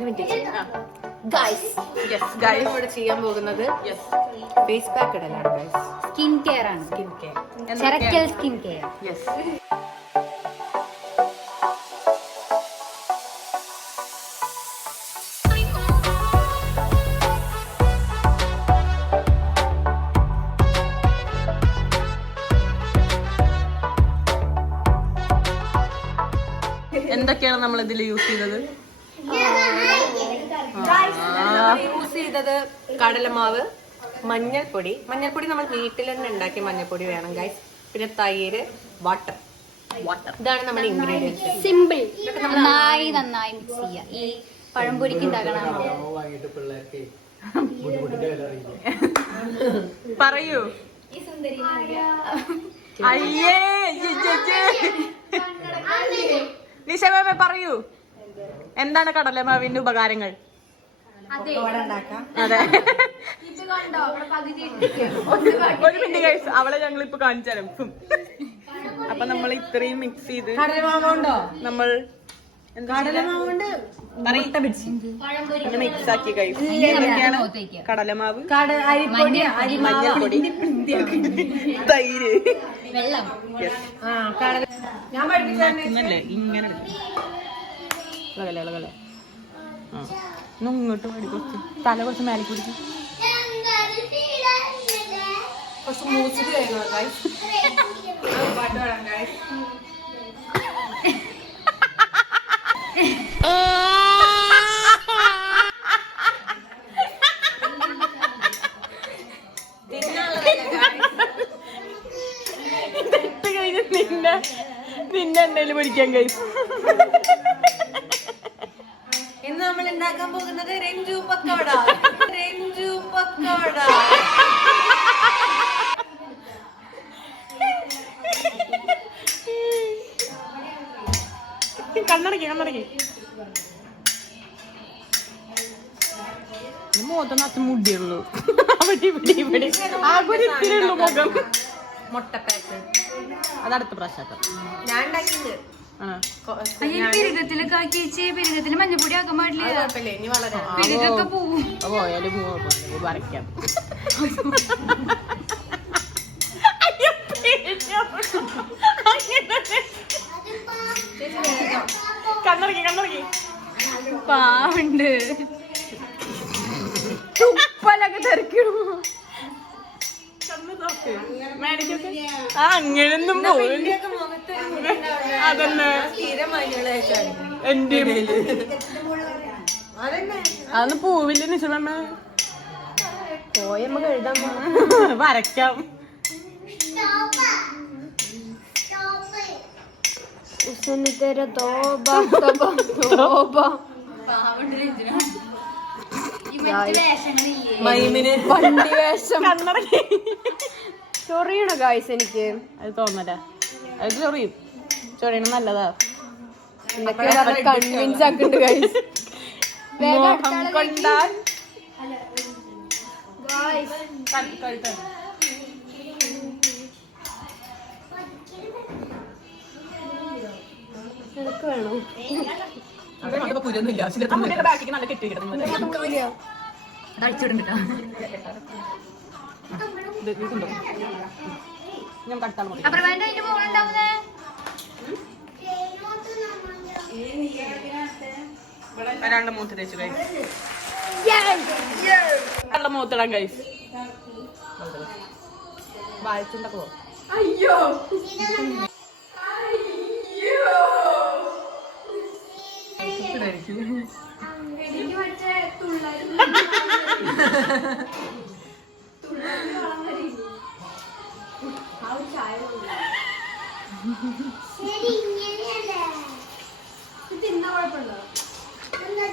ഇവിടെ ചെയ്യാൻ പോകുന്നത് ഫേസ് പാക്ക് ഇടലാണ് ഗൈസ്. സ്കിൻ കെയർ ആണ്. Skin care. ചെറക്കൽ സ്കിൻ കെയർ. യെസ്. എന്തൊക്കെയാണ് നമ്മൾ ഇതിൽ യൂസ് ചെയ്തത്? യൂസ് ചെയ്തത് കടലമാവ്, മഞ്ഞൾപ്പൊടി നമ്മൾ വീട്ടിൽ തന്നെ ഉണ്ടാക്കിയ മഞ്ഞൾപ്പൊടി വേണം ഗൈസ്. പിന്നെ തൈര്, വാട്ടർ. ഇതാണ് നമ്മുടെ ഇൻഗ്രീഡിയൻസ്. സിമ്പിൾ. നന്നായി മിക്സ് ചെയ്യാം. ഈ പഴംപൊരിക്ക് ഉണ്ടാക്കണം. പറയൂ. അയ്യേ നിശമേ പറയൂ, എന്താണ് കടലമാവിന്റെ ഉപകാരങ്ങൾ? അതെ, ഒരു മിനിറ്റ് ഗൈസ്, അവളെ ഞങ്ങൾ ഇപ്പൊ കാണിച്ചു തരാം. അപ്പൊ നമ്മൾ ഇത്രയും മിക്സ് ചെയ്ത് നമ്മൾ മിക്സ് ആക്കി ഗൈസ്. എന്തൊക്കെയാണ്? കടലമാവ്, മഞ്ഞൾപ്പൊടി, തൈര്, വെള്ളം. ല്ലേ ഇങ്ങനെ ഇങ്ങോട്ട് പാടി കുറച്ച് തല കുറച്ച് മേലെ പിടിക്കും. കുറച്ച് മൂച്ചിട്ട് കഴിഞ്ഞു ഗൈസ്. നിന്നെ എന്തേലും പിടിക്കാൻ ഗൈസ്. ഇന്ന് നമ്മൾ ഉണ്ടാക്കാൻ പോകുന്നത് രഞ്ജു പക്കോട. കണ്ണടക്കി മുഖത്തൊന്നും മുടിയുള്ളൂ. ഇവിടെ ആകൊരിത്തിലുള്ളൂ മുഖം. മുട്ടപ്പാക്ക് അതടുത്ത പ്രാവശ്യം ഞാൻ ഉണ്ടാക്കിയത്. പെരുകത്തിലൊക്കെ ആക്കി വെച്ച് പെരുകത്തിൽ മഞ്ഞപ്പൊടി ആക്കാൻ പാടില്ല. ഇനി വളരെ പെരുകൊക്കെ പോവും. പോയാലും വരയ്ക്കാം. കണ്ണടക്കി പാവുണ്ട്. തുപ്പലൊക്കെ തെറിക്കണു. അങ്ങനൊന്നും പോയില്ല. അതന്നെ എന്റെ അതൊന്നും പോവില്ല. നിശ്ചയമ്മ പോയമ്മ എഴുതാൻ വരയ്ക്കാം. വണ്ടി വേഷം ചൊറിയണ ഗായ്സ്. എനിക്ക് അത് തോന്നല. അത് ചൊറിയണം നല്ലതാ. കൺവിൻസ് ആക്കുന്നുണ്ട് ഗായ്സ്. മോഹം കൊണ്ടാൽ നിനക്ക് വേണോ? പുരൊന്നുമില്ല. നല്ല കെട്ടി കിടന്നു. ഞാൻ കട്ടാൽ മതി. ഒരാളുടെ മൂത്ത് തേച്ചു ഗൈസ്. ഒരാളുടെ മൂത്തിടാൻ ഗൈസ്. വായിച്ചുണ്ടോ? അയ്യോ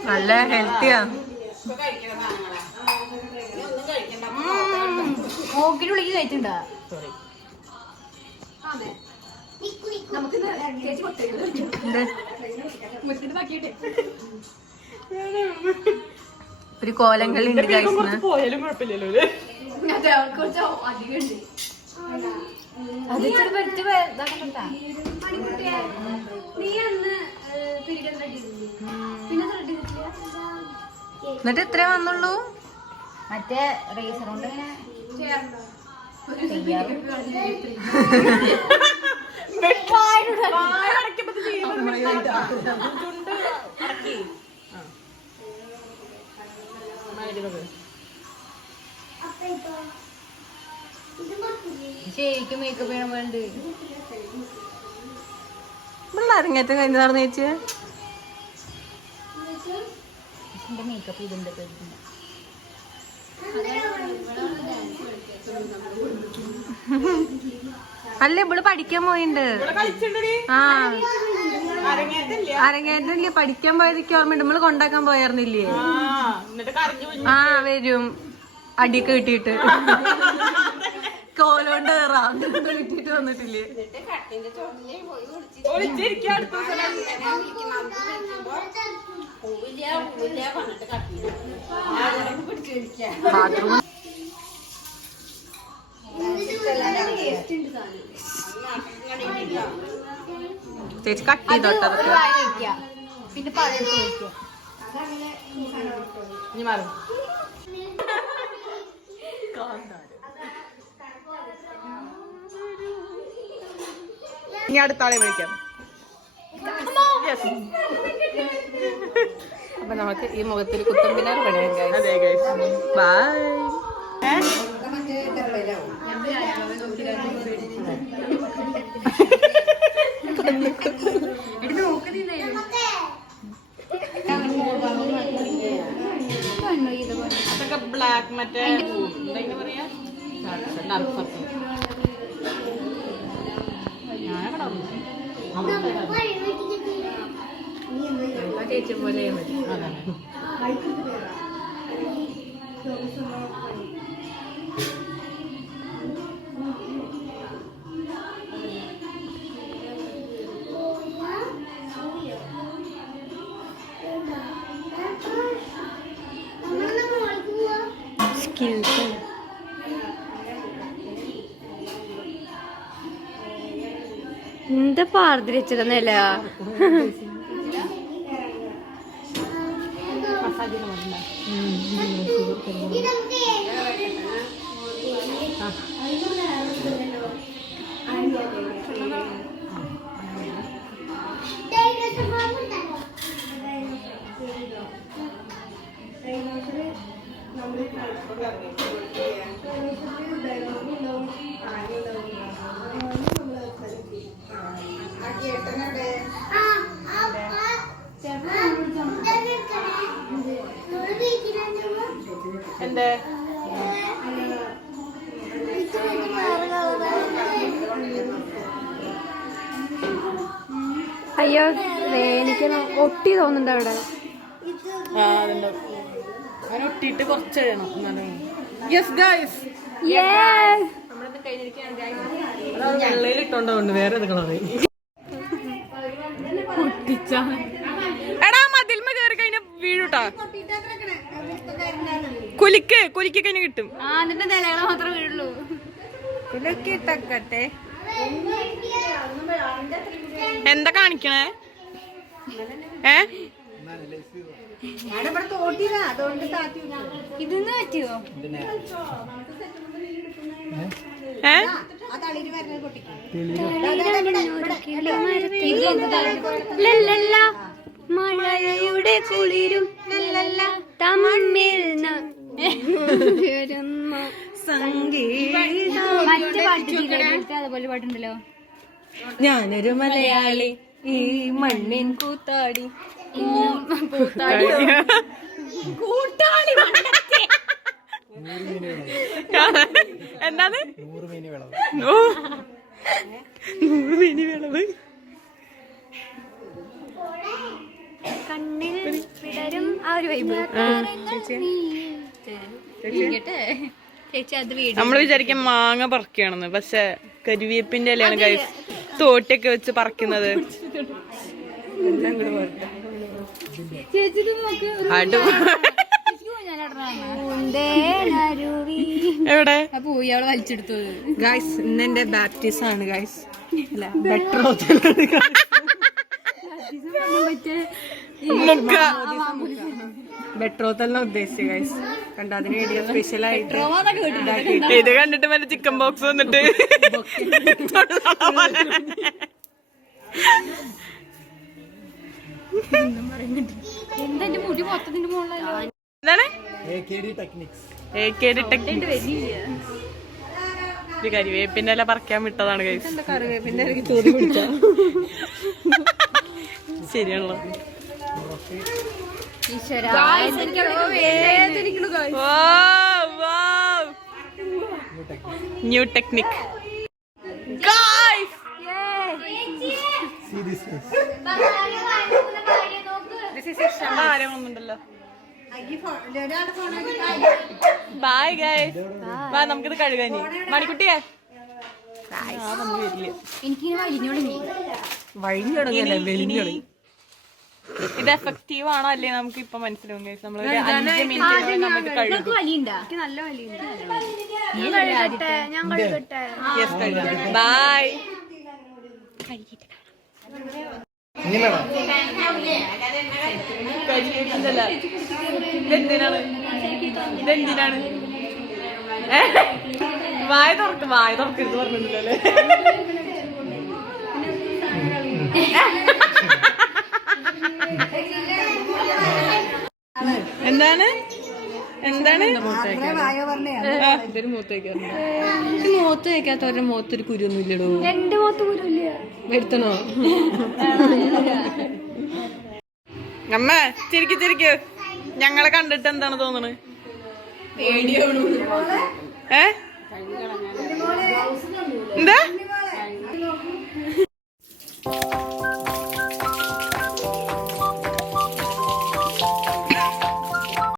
നല്ല ഹെൽത്തിയാ. മൂക്കിനുള്ളിൽ കഴിച്ചിട്ടുണ്ടാ? സോറി. ഒരു കോലങ്ങളി ഉണ്ട് പോയാലും കുഴപ്പമില്ലല്ലോ. എന്നിട്ട് എത്ര വന്നുള്ളൂ? മറ്റേ റേസർ കൊണ്ട് ഇങ്ങനെ ശരിക്കും മേക്കപ്പ് ചെയ്യണം വേണ്ട. അരങ്ങേറ്റം കഴിഞ്ഞാർന്ന് ചേച്ചി. എന്റെ മേക്കപ്പ് ഇതുണ്ട്. അല്ല ഇവള് പഠിക്കാൻ പോയിണ്ട്. ആ അരങ്ങേറ്റില്ല, പഠിക്കാൻ പോയതൊക്കെ ഓർമ്മയുണ്ട്. നമ്മള് കൊണ്ടാക്കാൻ പോയാർന്നില്ലേ? ആ വരും അടിയൊക്കെ കിട്ടിയിട്ട് കോലോണ്ട് കയറാം കിട്ടിയിട്ട് വന്നിട്ടില്ലേ? ബാത്റൂം ചേച്ചി കട്ട് ചെയ്തോട്ടതൊക്കെ. പിന്നെ പഴയത്ത് വയ്ക്കുക. ഇനി മാറും. ഇനി അടുത്താളെ വിളിക്കാം. അപ്പൊ നമുക്ക് ഈ മുഖത്തിൽ കുത്തമ്പിനാർ പണിയാൻ. ബൈ. അതൊക്കെ ബ്ലാക്ക് മറ്റേ എന്താ പറയാ ഡാർക്ക് സർക്കിൾ. ചേച്ചി പോലെ മതി. സ്കിൽസ് എന്താ പാർദ്ദിച്ചതന്നല്ല. എന്തേ അയ്യോ എനിക്ക് ഒട്ടി തോന്നുന്നുണ്ട് അവിടെ. ഒട്ടിയിട്ട് കുറച്ച് എഴുതണം. യെസ് ഗൈസ്, നമ്മളിത് കഴിഞ്ഞിരിക്കുകയാണ്. വെള്ളയിലിട്ടോണ്ട് വേറെ എടാ മതിൽമ കയറി കഴിഞ്ഞ വീഴൂട്ടാ. കുലിക്ക് കഴിഞ്ഞ് കിട്ടും. എന്നിട്ട് നിലകളെ മാത്രമേ വീഴുള്ളൂ. കുലുക്കിട്ടക്കട്ടെ. എന്താ കാണിക്കണേ? ഇതൊന്ന് പറ്റുമോ? മഴയുടെ കുളിരും തമ്മിൽ മറ്റു പാട്ട് അതുപോലെ പാട്ടുണ്ടല്ലോ. ഞാനൊരു മലയാളി ഈ മണ്ണിൻ കൂത്താടി. എന്താണ് 100 മീനി വിളവ്. കണ്ണിൽ വിടരും ആ ഒരു വൈബ്. ചേച്ചി അത് വീട് നമ്മള് വിചാരിക്കും മാങ്ങ പറിക്കുകയാണെന്ന്, പക്ഷെ കരിവേപ്പിന്റെ ഇലയാണ് ഗൈസ് തോട്ടിയൊക്കെ വെച്ച് പറിക്കുന്നത്. എവിടെ പോയി അവള് വലിച്ചെടുത്തു. ഗൈസ് ഇന്നെന്റെ ബാപ്റ്റിസം ആണ് ഗൈസ്. ബെട്രോ തന്നെ ഉദ്ദേശിച്ചു ഗൈസ്. കണ്ടോ, അതിന് വേണ്ടി സ്പെഷ്യൽ ആയിട്ട് ഇത് കണ്ടിട്ട് മറ്റേ ചിക്കൻ ബോക്സ് വന്നിട്ട് എന്താ എന്റെ മുടി മൊത്തത്തിന്റെ മുകളിലല്ലോ. എന്താണ് AKD ടെക്നിക്സ്. ഒരു കരിവേപ്പിന്റെ ഇല പറിക്കാൻ വിട്ടതാണ് ഗൈസ്. കറിവേപ്പിന്റെ ചോറി പിടിച്ചോ. ശരിയാണല്ലോ. New technique. See this face. ആരും വന്നിട്ടുണ്ടല്ലോ. Bye guys. ബാ, നമുക്കിത് കഴുകാനി. മണിക്കുട്ടിയെ എനിക്കിങ്ങനെ വലിഞ്ഞോളി. ഇത് എഫക്റ്റീവ് ആണോ അല്ലേ നമുക്ക് ഇപ്പൊ മനസ്സിലാവും ഗൈസ്. നമ്മൾ 5 മിനിറ്റ് നമുക്ക് കഴുകും. വലിയുണ്ടാ എനിക്ക് നല്ല വലിയുണ്ട്. യെസ്, കഴുകാം. ബൈ. ഇങ്ങനെയാണോ? ഇതെന്തിനാണ്? വായ തുറക്കരുത് പറഞ്ഞില്ലല്ലേ. എന്താണ് ഇതൊരു മൂത്ത് വയ്ക്കാത്തവരുടെ മുഖത്തൊരു കുരുവൊന്നും ഇല്ലടോ. എന്റെ മുഖത്ത് പോലും ഇല്ല. വരുത്തണോ? അമ്മ ചിരിക്ക്. ഞങ്ങളെ കണ്ടിട്ട് എന്താണ് തോന്നണത്? എന്താ